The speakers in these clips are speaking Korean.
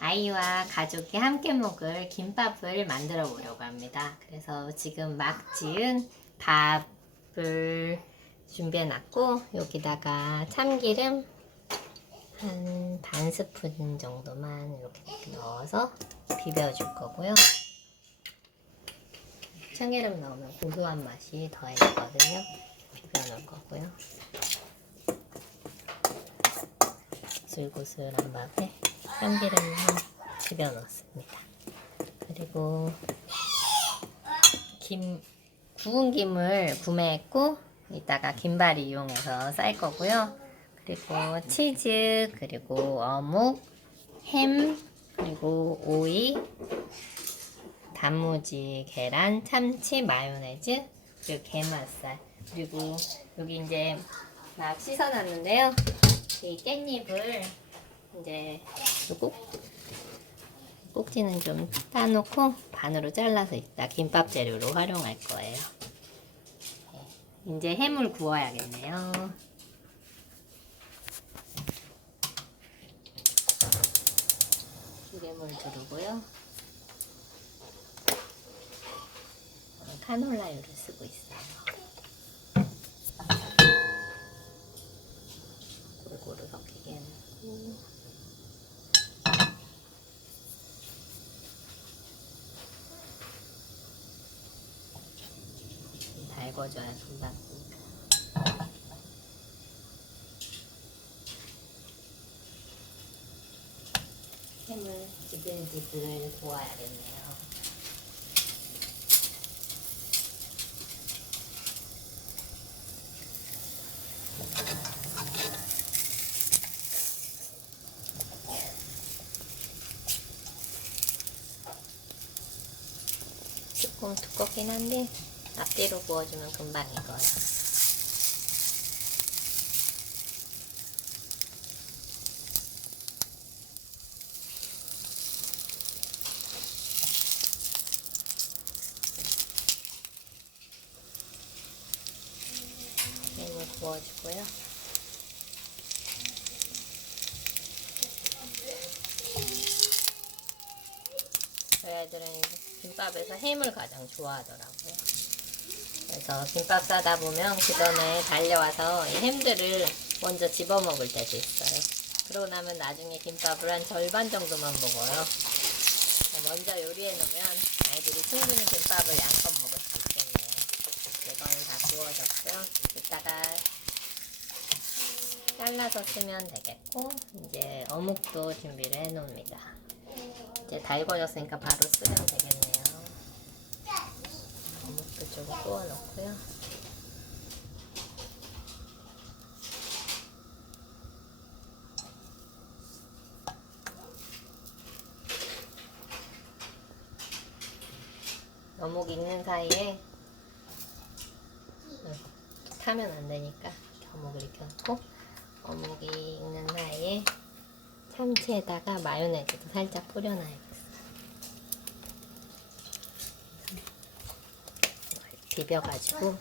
아이와 가족이 함께 먹을 김밥을 만들어 보려고 합니다. 그래서 지금 막 지은 밥을 준비해 놨고, 여기다가 참기름 한 반 스푼 정도만 이렇게 넣어서 비벼줄 거고요. 참기름 넣으면 고소한 맛이 더해지거든요. 비벼 놓을 거고요. 고슬고슬한 밥에 참기름을 비벼 넣었습니다. 그리고 구운 김을 구매했고, 이따가 김발 이용해서 쌀 거고요. 그리고 치즈, 그리고 어묵, 햄, 그리고 오이, 단무지, 계란, 참치, 마요네즈, 그리고 게맛살, 그리고 여기 이제 막 씻어놨는데요. 이 깻잎을 이제 꼭지는 좀 따놓고 반으로 잘라서 이따 김밥 재료로 활용할 거예요. 이제 햄을 구워야겠네요. 기름을 두르고요. 카놀라유를 쓰고 있어요. 골고루 섞이게 해놓고 달궈줘야 금방 굽니다. 햄을 지글지글 구워야겠네요. 조금 두껍긴 한데 앞뒤로 구워주면 금방 익어요. 햄을 구워주고요. 저희 아이들은 김밥에서 햄을 가장 좋아하더라고요. 그래서 김밥 싸다 보면 그 전에 달려와서 이 햄들을 먼저 집어 먹을 때도 있어요. 그러고 나면 나중에 김밥을 한 절반 정도만 먹어요. 먼저 요리해 놓으면 아이들이 충분히 김밥을 양껏 먹을 수 있겠네요. 이거는 다 구워졌고요. 이따가 잘라서 쓰면 되겠고, 이제 어묵도 준비를 해 놓습니다. 이제 달궈졌으니까 바로 쓰면 되겠네요. 어묵도 좀 구워 놓고요. 어묵 익는 사이에 타면 안 되니까 어묵을 익혀놓고, 어묵이 익는 사이에 참치에다가 마요네즈도 살짝 뿌려놔야겠어요. 비벼가지고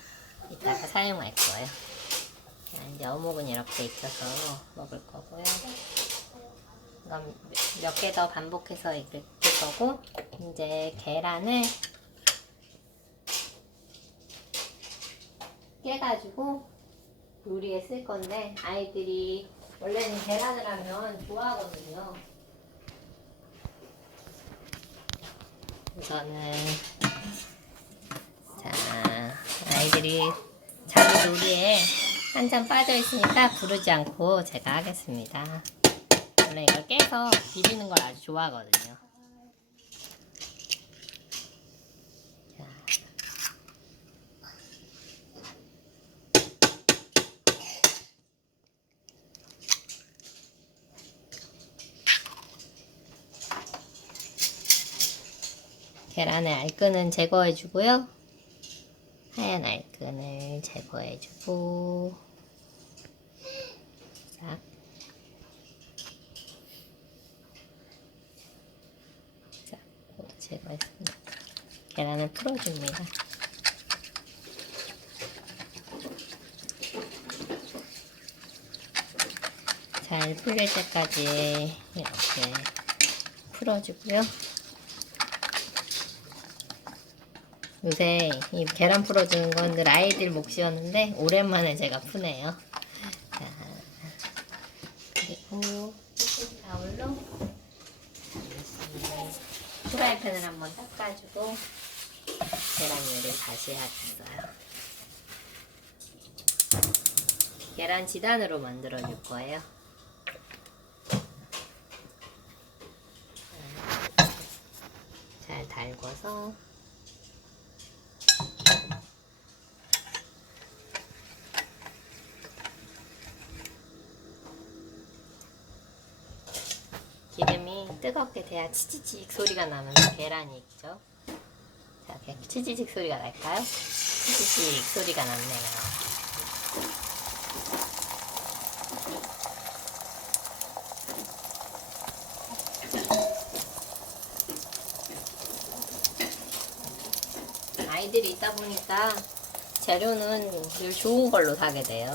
이따가 사용할 거예요. 자, 이제 어묵은 이렇게 익혀서 먹을 거고요. 이건 몇 개 더 반복해서 익힐 거고, 이제 계란을 깨가지고 요리에 쓸 건데, 아이들이 원래는 계란을 하면 좋아하거든요. 우선은 자, 아이들이 자기 요리에 한참 빠져 있으니까 부르지 않고 제가 하겠습니다. 원래 이걸 깨서 비비는 걸 아주 좋아하거든요. 계란의 알끈은 제거해주고요. 하얀 알끈을 제거해주고, 싹. 싹, 모두 제거했습니다. 계란을 풀어줍니다. 잘 풀릴 때까지 이렇게 풀어주고요. 요새 이 계란 풀어주는 건 늘 아이들 몫이었는데 오랜만에 제가 푸네요. 자, 그리고 타올로 프라이팬을 한번 닦아주고 계란 요리를 다시 하겠어요. 계란 지단으로 만들어 줄 거예요. 잘 달궈서 기름이 뜨겁게 돼야 치지직 소리가 나면서 계란이 익죠. 자, 치지직 소리가 날까요? 치지직 소리가 났네요. 아이들이 있다 보니까 재료는 늘 좋은 걸로 사게 돼요.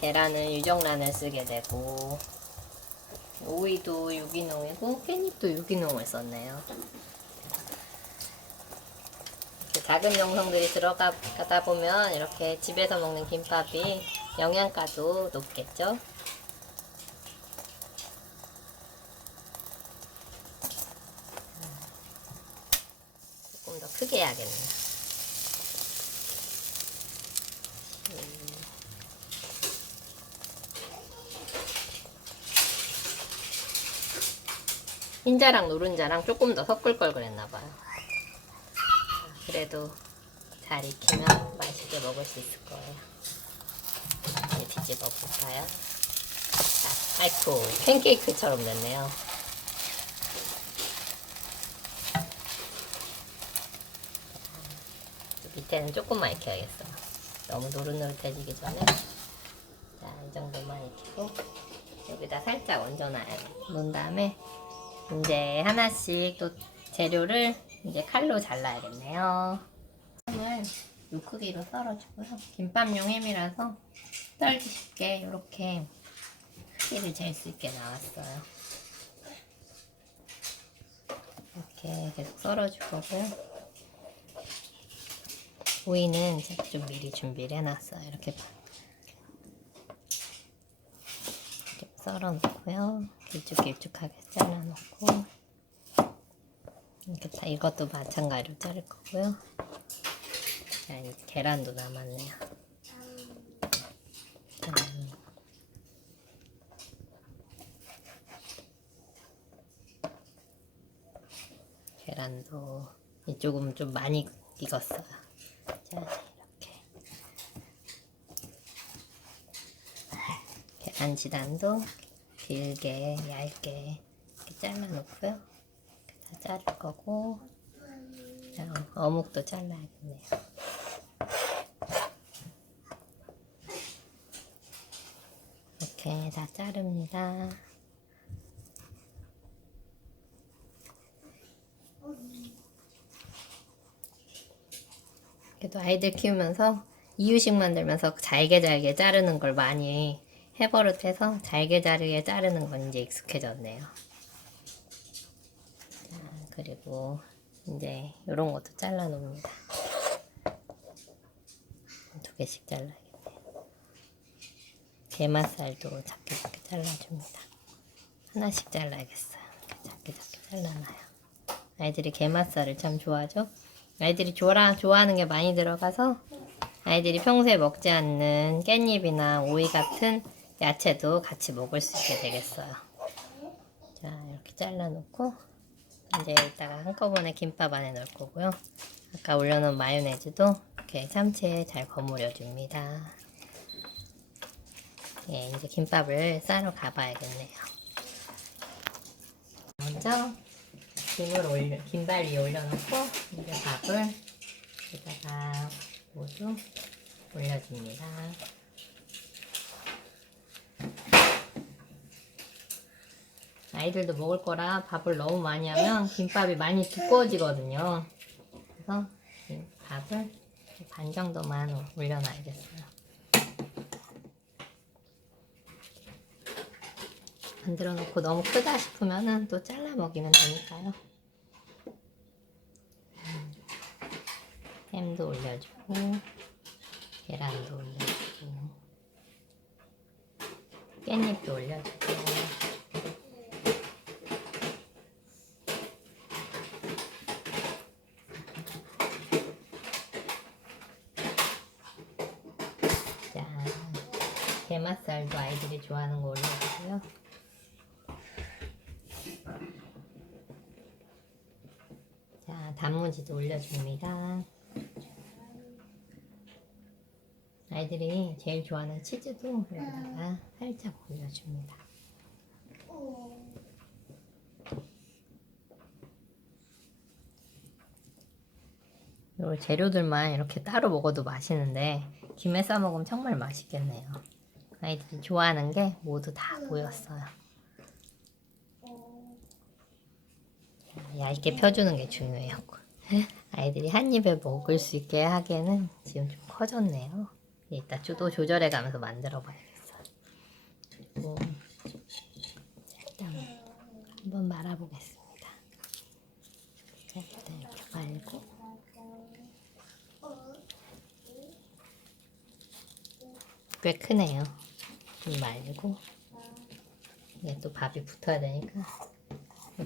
계란은 유정란을 쓰게 되고, 오이도 유기농이고 깻잎도 유기농을 썼네요. 이렇게 작은 용성들이 들어가다 보면 이렇게 집에서 먹는 김밥이 영양가도 높겠죠. 조금 더 크게 해야겠네요. 흰자랑 노른자랑 조금 더 섞을 걸 그랬나봐요. 그래도 잘 익히면 맛있게 먹을 수 있을 거예요. 이제 뒤집어 볼까요? 자, 아이쿠, 팬케이크처럼 됐네요. 밑에는 조금만 익혀야겠어요. 너무 노릇노릇해지기 전에. 자, 이 정도만 익히고 여기다 살짝 놓은 다음에 이제 하나씩 또 재료를 이제 칼로 잘라야겠네요. 햄을 요 크기로 썰어주고요. 김밥용 햄이라서 썰기 쉽게 이렇게 크기를 잴 수 있게 나왔어요. 이렇게 계속 썰어줄 거고요. 오이는 제가 좀 미리 준비를 해놨어요. 이렇게 썰어 놓고요. 길쭉길쭉하게 잘라놓고 이렇게 다 이것도 마찬가지로 자를 거고요. 자, 이 계란도 남았네요. 계란도 이쪽은 좀 많이 익었어요. 자, 이렇게 계란 지단도 길게 얇게 이렇게 잘라놓고요. 다 자를 거고, 어묵도 잘라야겠네요. 이렇게 다 자릅니다. 그래도 아이들 키우면서 이유식 만들면서 잘게 자르는 걸 많이 해버릇해서 잘게 자르는 건 이제 익숙해졌네요. 자, 그리고 이제 이런 것도 잘라 놓습니다. 2개씩 잘라야겠네요. 게맛살도 작게 잘라줍니다. 하나씩 잘라야겠어요. 작게 잘라놔요. 아이들이 게맛살을 참 좋아하죠? 아이들이 좋아하는 게 많이 들어가서 아이들이 평소에 먹지 않는 깻잎이나 오이 같은 야채도 같이 먹을 수 있게 되겠어요. 자, 이렇게 잘라놓고 이제 이따가 한꺼번에 김밥 안에 넣을 거고요. 아까 올려놓은 마요네즈도 이렇게 참치에 잘 버무려 줍니다. 예, 이제 김밥을 싸러 가봐야겠네요. 먼저 김밥 위에 올려놓고 이제 밥을 여기다가 모두 올려줍니다. 아이들도 먹을 거라 밥을 너무 많이 하면 김밥이 많이 두꺼워지거든요. 그래서 밥을 반 정도만 올려놔야겠어요. 만들어 놓고 너무 크다 싶으면은 또 잘라 먹이면 되니까요. 햄도 올려주고 계란도 올려주고 깻잎도 올려주고 자, 게맛살도 아이들이 좋아하는 거 올려주고요. 자, 단무지도 올려줍니다. 아이들이 제일 좋아하는 치즈도 여기다가 살짝 올려줍니다. 요 재료들만 이렇게 따로 먹어도 맛있는데 김에 싸 먹으면 정말 맛있겠네요. 아이들이 좋아하는 게 모두 다 보였어요. 얇게 펴주는 게 중요해요. 아이들이 한 입에 먹을 수 있게 하기에는 지금 좀 커졌네요. 이따 또 조절해 가면서 만들어 봐야겠어요. 그리고 일단 한번 말아보겠습니다. 자, 일단 이렇게 말고 꽤 크네요. 좀 말고 이게 또 밥이 붙어야 되니까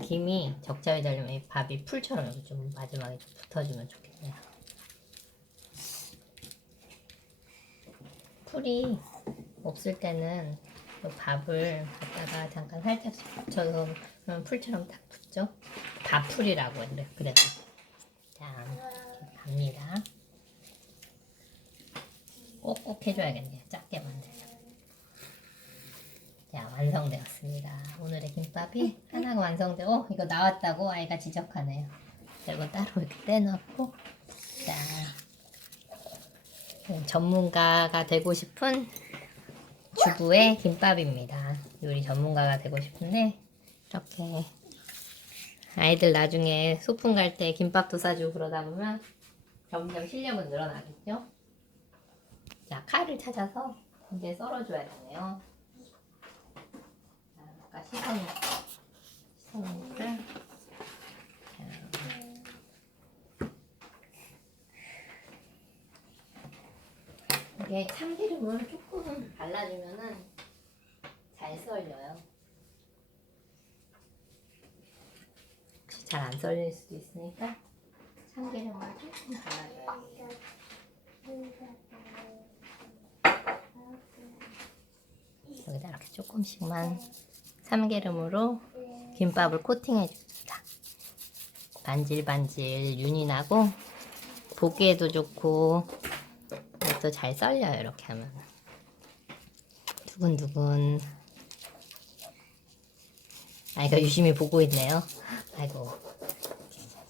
김이 적절히 되려면 이 밥이 풀처럼 이렇게 좀 마지막에 좀 붙어주면 좋겠네요. 풀이 없을 때는 이 밥을 갖다가 잠깐 살짝씩 붙여서 그러면 풀처럼 딱 붙죠. 밥풀이라고 해요. 그래서 자, 이렇게 갑니다. 꼭꼭 해줘야겠네요. 작게 만들려면. 자, 완성되었습니다. 오늘의 김밥이 하나가 완성되고 이거 나왔다고 아이가 지적하네요. 자, 이거 따로 이렇게 떼놓고 자, 전문가가 되고 싶은 주부의 김밥입니다. 요리 전문가가 되고 싶은데 이렇게 아이들 나중에 소풍 갈 때 김밥도 싸주고 그러다 보면 점점 실력은 늘어나겠죠? 자, 칼을 찾아서 이제 썰어줘야겠네요. 아까 씻어놓으니까 이게 참기름을 조금 발라주면은 잘 썰려요. 혹시 잘 안 썰릴 수도 있으니까 참기름을 조금 발라줘요. 여기다 이렇게 조금씩만 참기름으로 김밥을 코팅해줍니다. 반질반질 윤이 나고 보기에도 좋고 또 잘 썰려요. 이렇게 하면 두근두근. 아이가 유심히 보고 있네요. 아이고,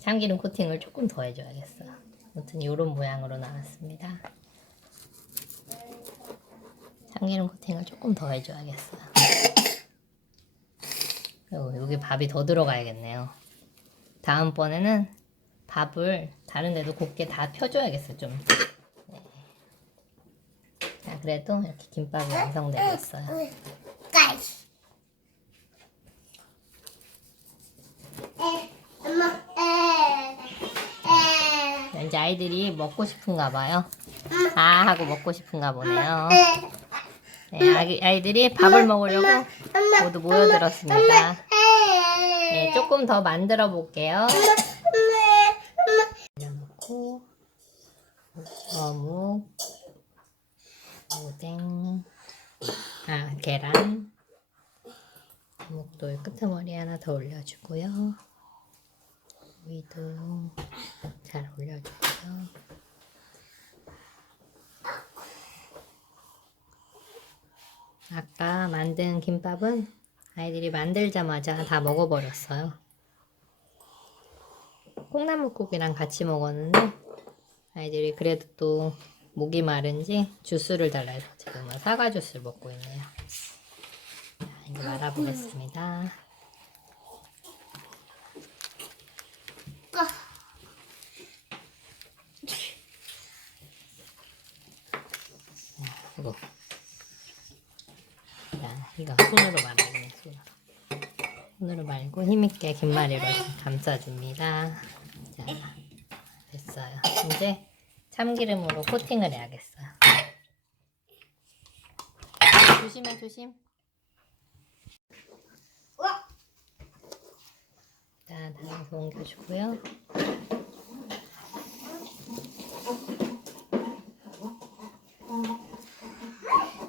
참기름 코팅을 조금 더 해줘야겠어요. 아무튼 이런 모양으로 나왔습니다. 참기름 코팅을 조금 더 해줘야겠어요. 여기 밥이 더 들어가야겠네요. 다음번에는 밥을 다른 데도 곱게 다 펴줘야겠어요. 좀. 네. 자, 그래도 이렇게 김밥이 완성되고 있어요. 이제 아이들이 먹고 싶은가 봐요. 아 하고 먹고 싶은가 보네요. 네, 아이들이 밥을 먹으려고 모두 모여들었습니다. 네, 조금 더 만들어 볼게요. 넣고 어묵, 오뎅, 계란, 어묵도 끄트머리 하나 더 올려주고요. 위도 잘 올려주고요. 아까 만든 김밥은 아이들이 만들자마자 다 먹어버렸어요. 콩나물국이랑 같이 먹었는데 아이들이 그래도 또 목이 마른지 주스를 달라서 지금은 사과 주스를 먹고 있네요. 자, 이제 말아보겠습니다. 이거. 자, 이거 손으로 말아주네, 손으로. 손으로 말고 힘있게 김말이로 감싸줍니다. 자, 됐어요. 이제 참기름으로 코팅을 해야겠어요. 조심해, 조심. 자, 다음에서 옮겨주고요.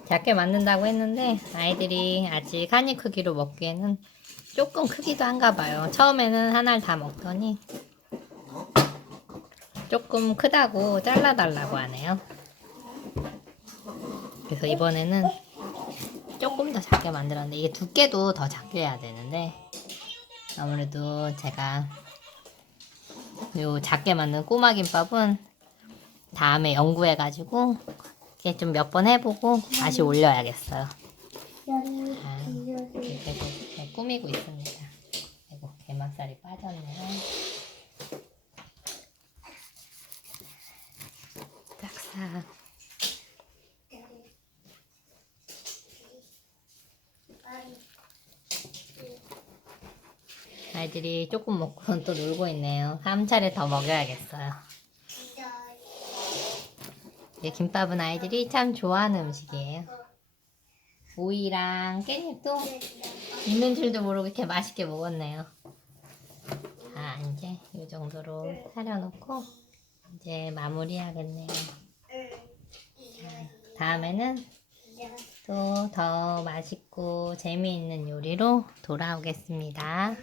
작게 만든다고 했는데 아이들이 아직 한 입 크기로 먹기에는 조금 크기도 한가 봐요. 처음에는 하나를 다 먹더니 조금 크다고 잘라달라고 하네요. 그래서 이번에는 조금 더 작게 만들었는데 이게 두께도 더 작게 해야 되는데 아무래도 제가 요 작게 만든 꼬마 김밥은 다음에 연구해가지고 이렇게 좀 몇 번 해보고 다시 올려야겠어요. 계속 꾸미고 있습니다. 아이고, 게맛살이 빠졌네요. 싹싹. 아이들이 조금 먹고는 또 놀고 있네요. 3차례 더 먹여야겠어요. 이 김밥은 아이들이 참 좋아하는 음식이에요. 오이랑 깻잎도 있는 줄도 모르고 이렇게 맛있게 먹었네요. 자, 이제 이 정도로 차려놓고 이제 마무리하겠네요. 자, 다음에는 또 더 맛있고 재미있는 요리로 돌아오겠습니다.